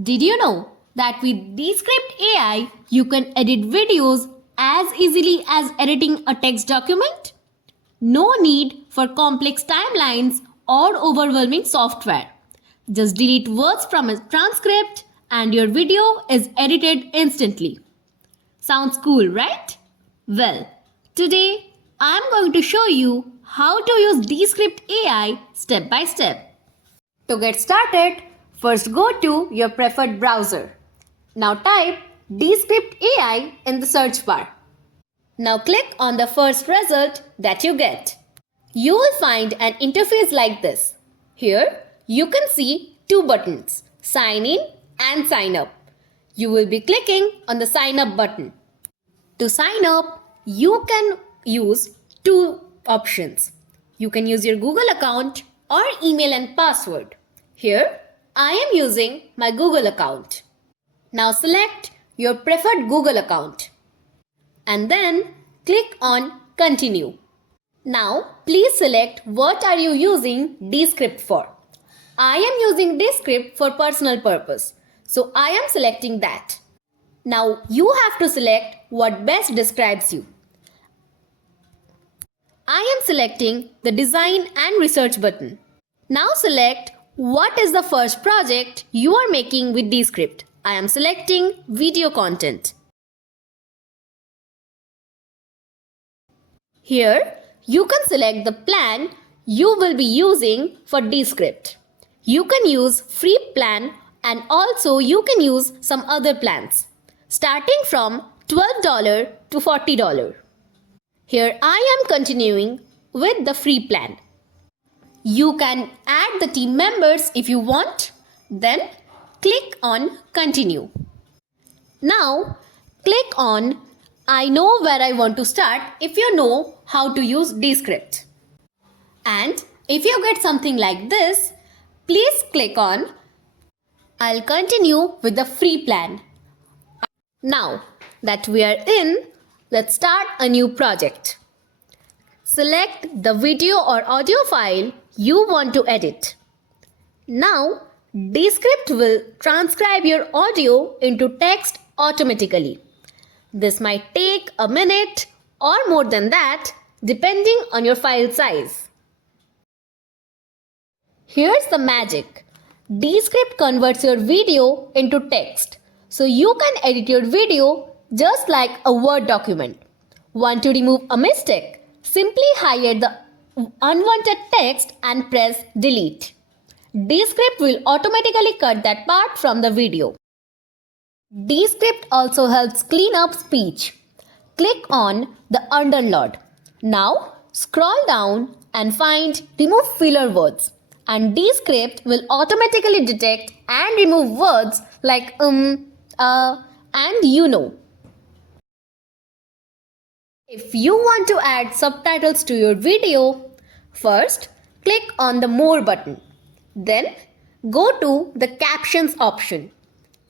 Did you know that with Descript AI, you can edit videos as easily as editing a text document? No need for complex timelines or overwhelming software. Just delete words from a transcript and your video is edited instantly. Sounds cool, right? Well, today I'm going to show you how to use Descript AI step by step. To get started, first go to your preferred browser. Now type Descript AI in the search bar. Now click on the first result that you get. You will find an interface like this. Here you can see two buttons, sign in and sign up. You will be clicking on the sign up button. To sign up, you can use two options. You can use your Google account or email and password. Here, I am using my Google account. Now select your preferred Google account and then click on Continue. Now, please select what are you using Descript for. I am using Descript for personal purpose, so I am selecting that. Now, you have to select what best describes you. I am selecting the Design and Research button. Now select what is the first project you are making with Descript. I am selecting video content. Here, you can select the plan you will be using for Descript. You can use free plan and also you can use some other plans, starting from $12 to $40. Here I am continuing with the free plan. You can add the team members if you want, then click on Continue. Now click on I know where I want to start if you know how to use Descript. And if you get something like this, please click on I'll continue with the free plan. Now that we are in, let's start a new project. Select the video or audio file you want to edit. Now, Descript will transcribe your audio into text automatically. This might take a minute or more than that, depending on your file size. Here's the magic. Descript converts your video into text, so you can edit your video just like a Word document. Want to remove a mistake? Simply hide the unwanted text and press delete. Descript will automatically cut that part from the video. Descript also helps clean up speech. Click on the underlined. Now scroll down and find remove filler words. And Descript will automatically detect and remove words like and you know. If you want to add subtitles to your video, first click on the More button. Then go to the Captions option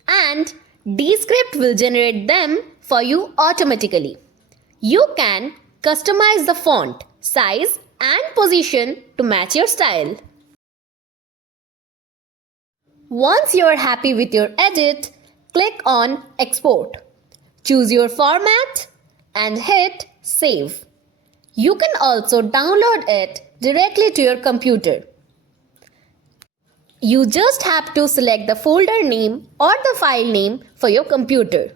and Descript will generate them for you automatically. You can customize the font, size and position to match your style. Once you are happy with your edit, click on Export. Choose your format and hit Save. You can also download it directly to your computer. You just have to select the folder name or the file name for your computer.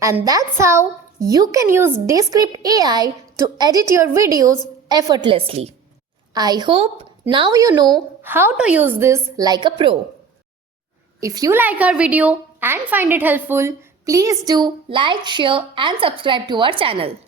And that's how you can use Descript AI to edit your videos effortlessly. I hope now you know how to use this like a pro. If you like our video and find it helpful, please do like, share and subscribe to our channel.